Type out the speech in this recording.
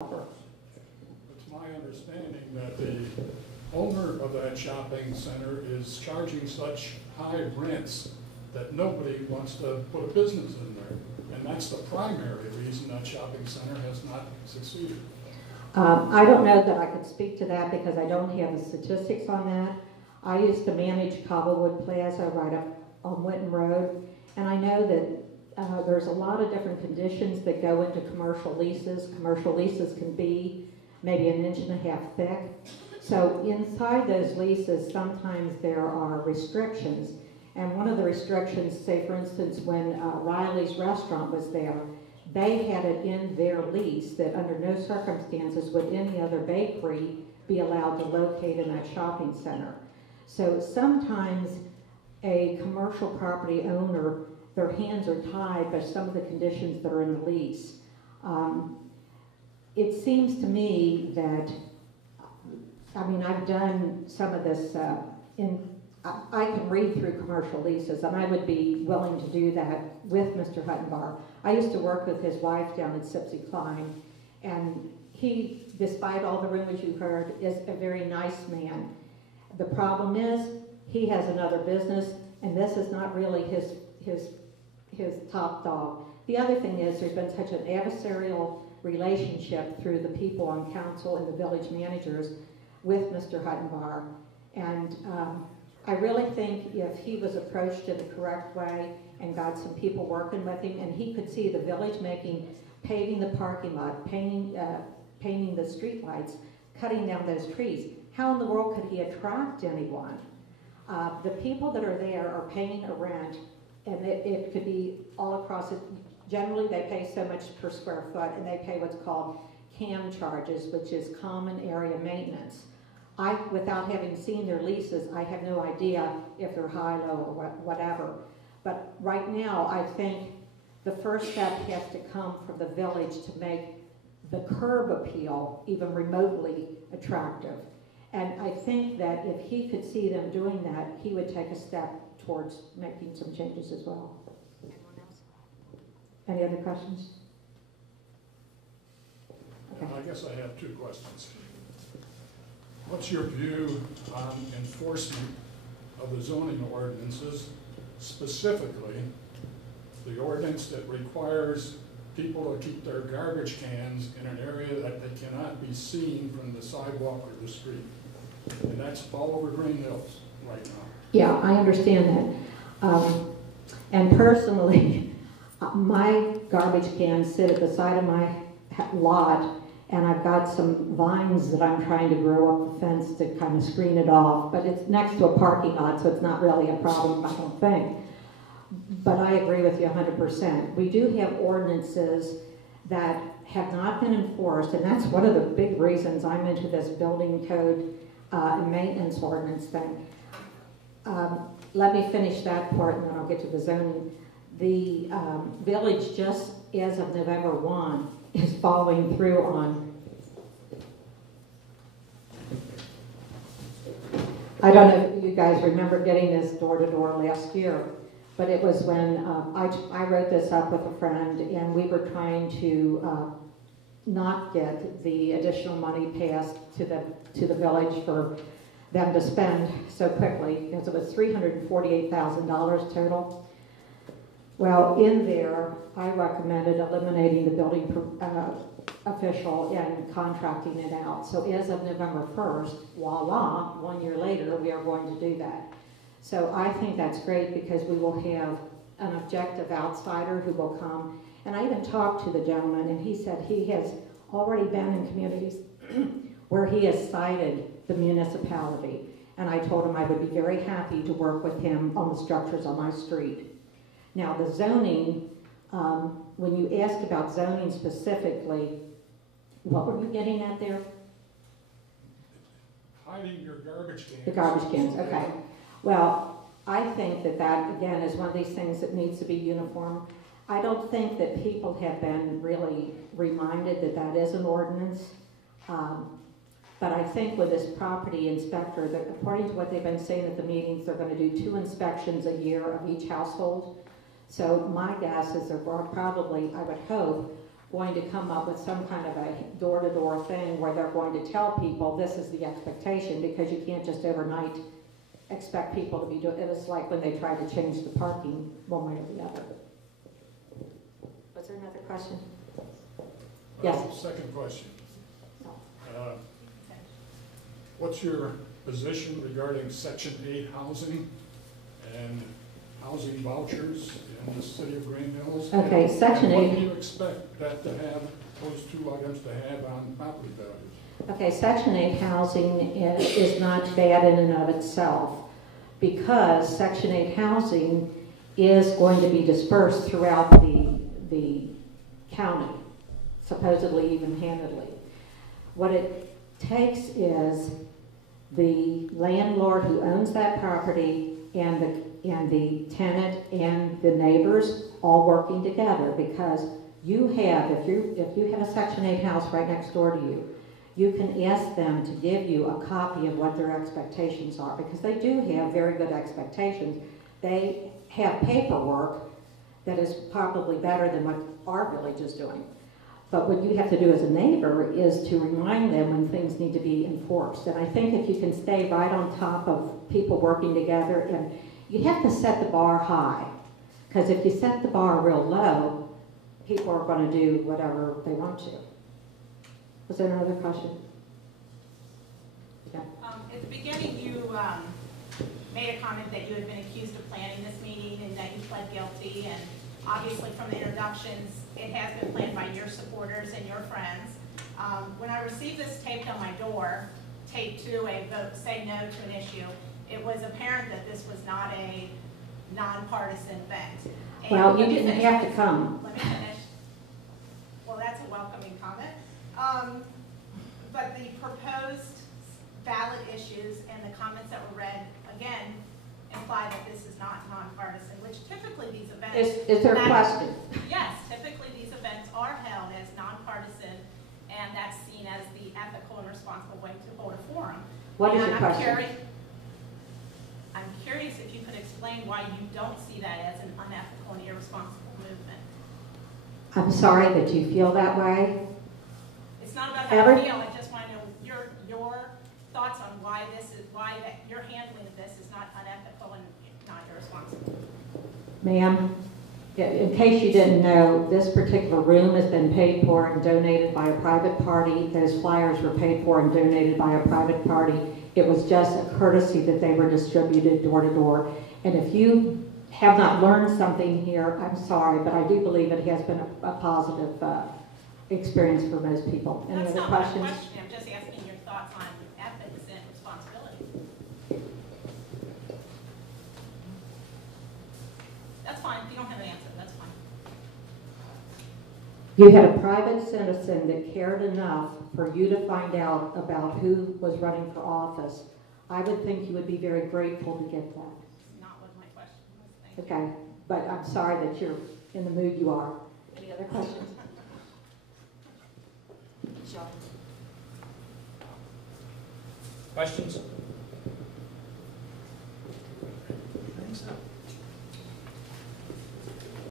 It's my understanding that the owner of that shopping center is charging such high rents that nobody wants to put a business in there. And that's the primary reason that shopping center has not succeeded. I don't know that I could speak to that because I don't have the statistics on that. I used to manage Cobblewood Plaza right up on Winton Road, and I know that there's a lot of different conditions that go into commercial leases. Commercial leases can be maybe 1.5 inches thick. So inside those leases, sometimes there are restrictions. And one of the restrictions, say for instance, when Riley's Restaurant was there, they had it in their lease that under no circumstances would any other bakery be allowed to locate in that shopping center. So sometimes a commercial property owner, their hands are tied by some of the conditions that are in the lease. It seems to me that, I mean, I've done some of this I can read through commercial leases, and I would be willing to do that with Mr. Huttenbar. I used to work with his wife down at Sipsey Klein, and he, despite all the rumors you heard, is a very nice man. The problem is, he has another business, and this is not really his top dog. The other thing is, there's been such an adversarial relationship through the people on council and the village managers with Mr. Huttenbar, and I really think if he was approached in the correct way and got some people working with him, and he could see the village paving the parking lot, painting the street lights, cutting down those trees, how in the world could he attract anyone? The people that are there are paying a rent, and it could be all across it. Generally, they pay so much per square foot, and they pay what's called CAM charges, which is common area maintenance. Without having seen their leases, I have no idea if they're high, low, or whatever. But right now, I think the first step has to come from the village to make the curb appeal even remotely attractive. And I think that if he could see them doing that, he would take a step towards making some changes as well. Anyone else? Any other questions? Okay. I guess I have 2 questions. What's your view on enforcement of the zoning ordinances, specifically the ordinance that requires people to keep their garbage cans in an area that they cannot be seen from the sidewalk or the street? And that's all over Greenhills right now. Yeah, I understand that. And personally, my garbage cans sit at the side of my lot, and I've got some vines that I'm trying to grow up the fence to kind of screen it off, but it's next to a parking lot, so it's not really a problem, I don't think. But I agree with you 100%. We do have ordinances that have not been enforced, and that's one of the big reasons I'm into this building code and maintenance ordinance thing. Let me finish that part, and then I'll get to the zoning. The village, just as of November 1, is following through on. I don't know if you guys remember getting this door-to-door last year, but it was when I wrote this up with a friend, and we were trying to not get the additional money passed to the village for them to spend so quickly, because it was $348,000 total. Well, in there, I recommended eliminating the building official and contracting it out. So as of November 1st, voila, 1 year later, we are going to do that. So I think that's great because we will have an objective outsider who will come. And I even talked to the gentleman, and he said he has already been in communities where he has cited the municipality. And I told him I would be very happy to work with him on the structures on my street. Now, the zoning, when you asked about zoning specifically, what were you getting at there? Hiding your garbage cans. The garbage cans, okay. Well, I think that, again, is one of these things that needs to be uniform. I don't think that people have been really reminded that that is an ordinance. But I think with this property inspector, that according to what they've been saying at the meetings, they're going to do 2 inspections a year of each household. So my guess is there are probably, I would hope, going to come up with some kind of a door-to-door thing where they're going to tell people this is the expectation, because you can't just overnight expect people to be doing it. It's like when they tried to change the parking one way or the other. Was there another question? Yes. Second question. What's your position regarding Section 8 housing and housing vouchers in the city of Greenhills? Okay, Section 8. What do you expect that to have, those two items to have on property values? Okay, Section 8 housing is not bad in and of itself, because Section 8 housing is going to be dispersed throughout the county, supposedly even-handedly. What it takes is the landlord who owns that property and the tenant and the neighbors all working together, because you have, if you have a Section 8 house right next door to you, you can ask them to give you a copy of what their expectations are, because they do have very good expectations. They have paperwork that is probably better than what our village is doing. But what you have to do as a neighbor is to remind them when things need to be enforced. And I think if you can stay right on top of people working together, and you have to set the bar high, because if you set the bar real low, people are going to do whatever they want to. Was there another question? Yeah. At the beginning, you made a comment that you had been accused of planning this meeting and that you pled guilty. And obviously, from the introductions, it has been planned by your supporters and your friends. When I received this taped on my door, taped to a vote say no to an issue, it was apparent that this was not a nonpartisan event. And Well, you didn't have to come. Let me finish. Well, that's a welcoming comment. But the proposed ballot issues and the comments that were read, again, imply that this is not nonpartisan, which typically these events... Is there a question? Yes, typically these events are held as nonpartisan, and that's seen as the ethical and responsible way to hold a forum. What is And your question? I'm curious if you could explain why you don't see that as an unethical and irresponsible movement. I'm sorry that you feel that way. It's not about how you feel. I just want to know your thoughts on why that your handling of this is not unethical and not irresponsible. Ma'am, in case you didn't know, this particular room has been paid for and donated by a private party. Those flyers were paid for and donated by a private party. It was just a courtesy that they were distributed door to door. And if you have not learned something here, I'm sorry, but I do believe it has been a positive experience for most people. Any That's other not questions? my question. I'm just asking your thoughts on ethics and responsibility. That's fine. If you don't have an answer, that's fine. You had a private citizen that cared enough for you to find out about who was running for office. I would think you would be very grateful to get that. Not what my question was. Thank you. Okay, but I'm sorry that you're in the mood you are. Any other questions? Questions?